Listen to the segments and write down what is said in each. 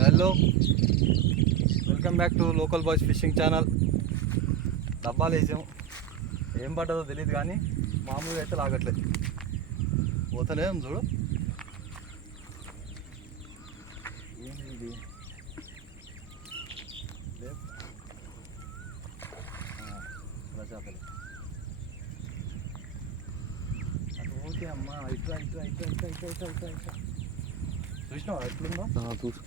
Hello, welcome back to local boys fishing channel. డబ్బాలు వేసాం, ఏం పడ్డదో తెలియదు కానీ మామూలుగా అయితే లాగట్లేదు. పోతలే చూడు, ఏంటి ప్రజాపతి అది ఓకే అమ్మా. ఇట్లా ఇట్లా ఇట్లా ఇట్లా ఇట్లా ఇట్లా ఇట్లా ఇట్లా చూసినావా ఎట్లుందో? చూసి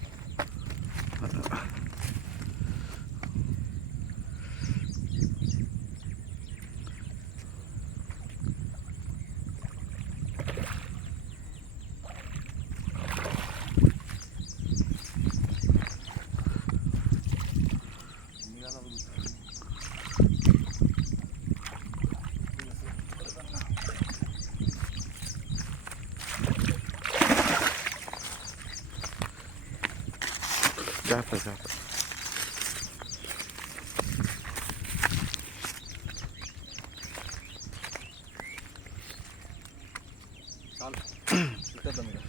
జాగ్రత్త. చాలు ఇట్టేద్దాం ఇక.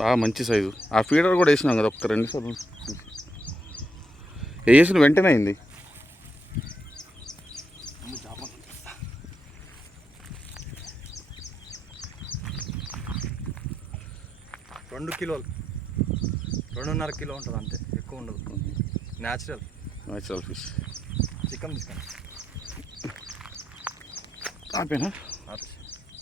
బాగా మంచి సైజు. ఆ ఫీడర్ కూడా వేసినాం కదా, ఒక్క 2 సార్లు వేసిన వెంటనే అయింది. 2 కిలోలు, 2.5 కిలో ఉంటుంది అంతే, ఎక్కువ ఉండదు. Natural fish. చికెన్ తీసుకోండి. ఆపేనా? ఆపేసి